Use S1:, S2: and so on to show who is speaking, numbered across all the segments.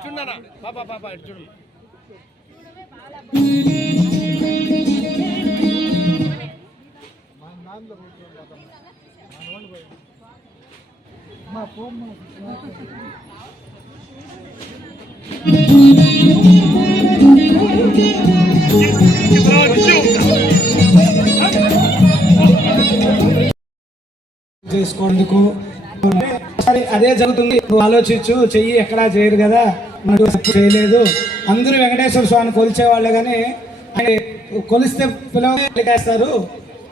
S1: చూడరా పాపా పాపా ఇటు చూడు.
S2: చేసుకోందుకు అదే జరుగుతుంది. నువ్వు ఆలోచించు చెయ్యి ఎక్కడా చేయరు కదా. మనకు చేయలేదు. అందరూ వెంకటేశ్వర స్వామిని కొలిచేవాళ్ళే కానీ ఆయన కొలిస్తే పిలవేస్తారు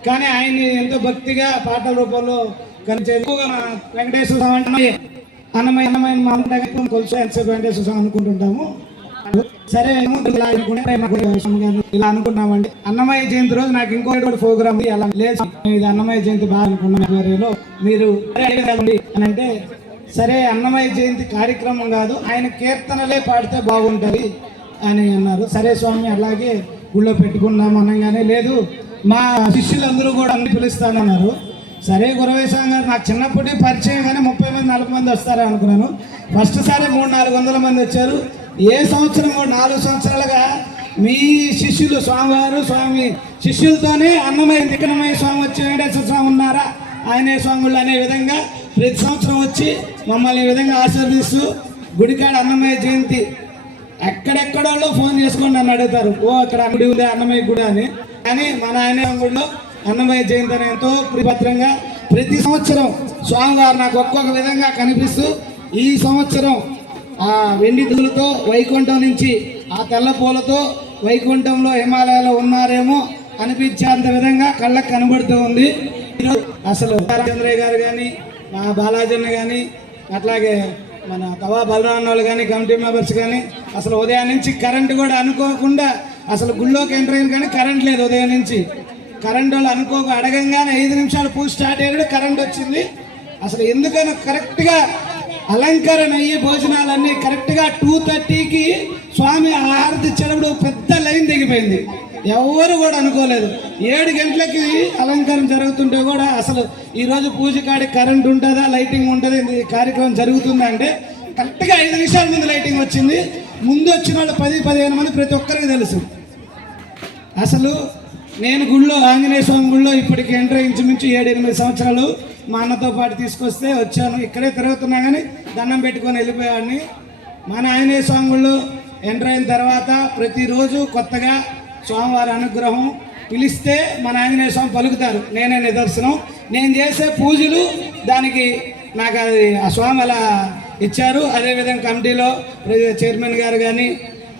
S2: కానీ ఆయన్ని ఎంతో భక్తిగా పాటల రూపంలో కనిచే ఎక్కువగా మన వెంకటేశ్వర స్వామి అంటే అన్నమయ్య అన్నమయ్య కొలిచే ఎంతసేపు వెంకటేశ్వర స్వామి అనుకుంటుంటాము. సరే ఇలా అనుకుంటే ఇలా అనుకున్నామండి. అన్నమయ్య జయంతి రోజు నాకు ఇంకోటి ప్రోగ్రామ్ అలా లేదు ఇది అన్నమయ్య జయంతి బాగా అనుకున్నాను మీరు అని అంటే సరే అన్నమయ్య జయంతి కార్యక్రమం కాదు. ఆయన కీర్తనలే పాడితే బాగుంటుంది అని అన్నారు. సరే స్వామి అలాగే గుళ్ళో పెట్టుకున్నాం అనగానే లేదు. మా శిష్యులందరూ కూడా అన్ని పిలుస్తానన్నారు. సరే గురవేశం గారు నాకు చిన్నప్పటి పరిచయం కానీ ముప్పై మంది నలభై మంది వస్తారని అనుకున్నాను. ఫస్ట్ సారి మూడు నాలుగు వందల మంది వచ్చారు. ఏ సంవత్సరం కూడా నాలుగు సంవత్సరాలుగా మీ శిష్యులు స్వామివారు స్వామి శిష్యులతోనే అన్నమయ్య దిక్కనమయ్య స్వామి వచ్చి వెంకటేశ్వర స్వామి ఉన్నారా? ఆయనే స్వాములు అనే విధంగా ప్రతి సంవత్సరం వచ్చి మమ్మల్ని ఈ విధంగా ఆశీర్వదిస్తూ గుడికాడ అన్నమయ్య జయంతి ఎక్కడెక్కడో ఫోన్ చేసుకోండి అని అడుగుతారు. ఓ అక్కడ గుడి ఉంది అన్నమయ్య గుడి అని. కానీ మన ఆయన గుడిలో అన్నమయ్య జయంతి అని ఎంతో ప్రిభద్రంగా ప్రతి సంవత్సరం స్వామివారు నాకు ఒక్కొక్క విధంగా కనిపిస్తూ ఈ సంవత్సరం ఆ వెండి దులతో వైకుంఠం నుంచి ఆ తెల్ల పూలతో వైకుంఠంలో హిమాలయాలో ఉన్నారేమో అనిపించేంత విధంగా కళ్ళకు కనబడుతూ ఉంది. అసలు చంద్రయ్య గారు కానీ మా బాలాజన్న కానీ అట్లాగే మన తవా బలరామన్న వాళ్ళు కానీ కమిటీ మెంబర్స్ కానీ అసలు ఉదయం నుంచి కరెంట్ కూడా అనుకోకుండా అసలు గుళ్ళోకి ఎంటర్ అయింది కానీ కరెంట్ లేదు ఉదయం నుంచి. కరెంట్ వాళ్ళు అనుకోక అడగంగానే ఐదు నిమిషాలు పూజ స్టార్ట్ అయ్యాడు కరెంట్ వచ్చింది. అసలు ఎందుకైనా కరెక్ట్గా అలంకరణ అయ్యే భోజనాలన్నీ కరెక్ట్గా టూ థర్టీకి స్వామి ఆరతి ఇచ్చేటప్పుడు పెద్ద లైన్ దిగిపోయింది ఎవరు కూడా అనుకోలేదు. ఏడు గంటలకి అలంకరణ జరుగుతుంటే కూడా అసలు ఈరోజు పూజ కాడి కరెంట్ ఉంటుందా లైటింగ్ ఉంటుంది ఈ కార్యక్రమం జరుగుతుందా అంటే కరెక్ట్గా ఐదు నిమిషాల ముందు లైటింగ్ వచ్చింది. ముందు వచ్చిన వాళ్ళు పది పదిహేను మంది ప్రతి ఒక్కరికి తెలుసు. అసలు నేను గుళ్ళో ఆంజనేయ స్వామి గుళ్ళో ఇప్పటికి ఎంటర్ ఇంచుమించు ఏడు ఎనిమిది సంవత్సరాలు మా అన్నతో పాటు తీసుకొస్తే వచ్చాను. ఇక్కడే తిరుగుతున్నా కానీ దండం పెట్టుకొని వెళ్ళిపోయాడిని మన ఆంజనేయ స్వామి గుళ్ళో ఎంటర్ అయిన తర్వాత ప్రతిరోజు కొత్తగా స్వామివారి అనుగ్రహం పిలిస్తే మన ఆంజనేయ స్వామి పలుకుతారు. నేనే నిదర్శనం. నేను చేసే పూజలు దానికి నాకు అది ఆ స్వామి అలా ఇచ్చారు. అదేవిధంగా కమిటీలో చైర్మన్ గారు కానీ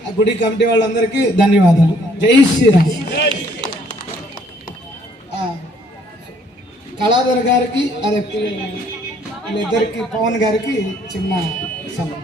S2: ఆ గుడి కమిటీ వాళ్ళందరికీ ధన్యవాదాలు. జై శ్రీరామ్ ఆ, కళాధర్ గారికి అదే వీళ్ళిద్దరికి పవన్ గారికి చిన్న సమయం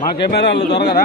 S1: మా కెమెరాలు దొరకరా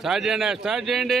S1: స్టార్ట్ చేయండి స్టార్ట్ చేయండి.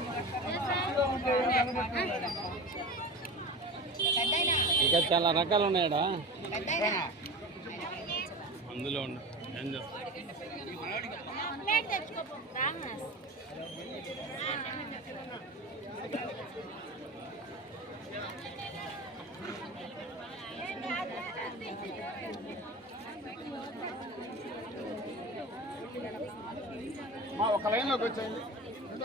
S1: ఇంకా చాలా రకాలు ఉన్నాయడా? అందులో ఉండు. ఏం చేస్తావు?
S2: ఒక లైన్లోకి వచ్చేయండి.